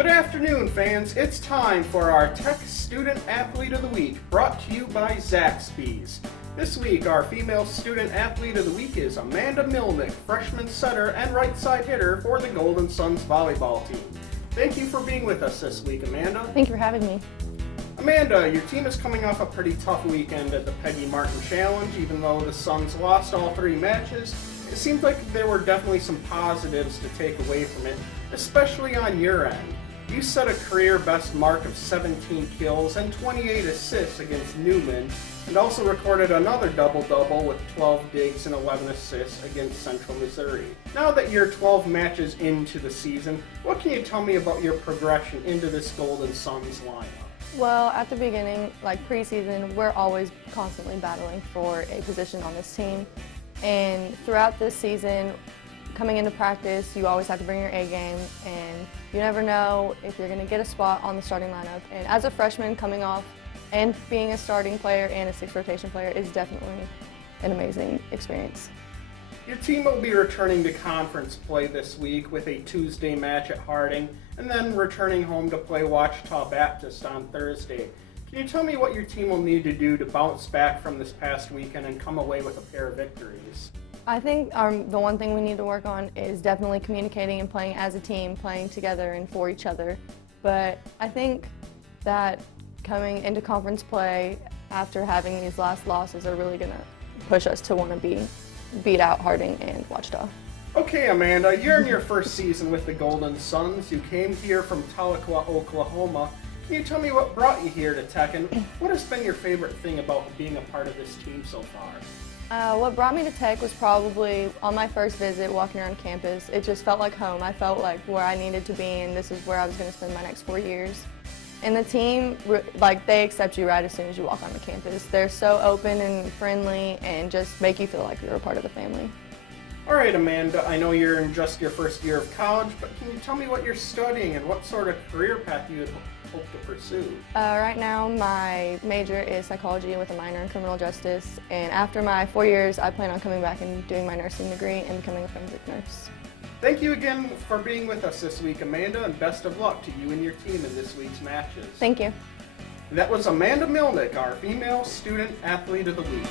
Good afternoon, fans. It's time for our Tech Student Athlete of the Week, brought to you by Zaxby's. This week, our female Student Athlete of the Week is Amanda Milnick, freshman setter and right side hitter for the Golden Suns volleyball team. Thank you for being with us this week, Amanda. Thank you for having me. Amanda, your team is coming off a pretty tough weekend at the Peggy Martin Challenge. Even though the Suns lost all three matches, it seemed like there were definitely some positives to take away from it, especially on your end. You set a career best mark of 17 kills and 28 assists against Newman, and also recorded another double-double with 12 digs and 11 assists against Central Missouri. Now that you're 12 matches into the season, what can you tell me about your progression into this Golden Suns lineup? Well, at the beginning, like preseason, we're always constantly battling for a position on this team. And throughout this season, coming into practice, you always have to bring your A game, and you never know if you're going to get a spot on the starting lineup. And as a freshman coming off and being a starting player and a sixth rotation player is definitely an amazing experience. Your team will be returning to conference play this week with a Tuesday match at Harding, and then returning home to play Ouachita Baptist on Thursday. Can you tell me what your team will need to do to bounce back from this past weekend and come away with a pair of victories? I think the one thing we need to work on is definitely communicating and playing as a team, playing together and for each other. But I think that coming into conference play after having these last losses are really going to push us to want to beat out Harding and Ouachita. Okay, Amanda, you're in your first season with the Golden Suns. You came here from Tahlequah, Oklahoma. Can you tell me what brought you here to Tech, and what has been your favorite thing about being a part of this team so far? What brought me to Tech was probably on my first visit, walking around campus. It just felt like home. I felt like where I needed to be, and this is where I was going to spend my next 4 years. And the team, like, they accept you right as soon as you walk onto campus. They're so open and friendly and just make you feel like you're a part of the family. All right, Amanda, I know you're in just your first year of college, but can you tell me what you're studying and what sort of career path you would hope to pursue? Right now, my major is psychology with a minor in criminal justice, and after my 4 years, I plan on coming back and doing my nursing degree and becoming a forensic nurse. Thank you again for being with us this week, Amanda, and best of luck to you and your team in this week's matches. Thank you. That was Amanda Milnick, our female Student Athlete of the Week.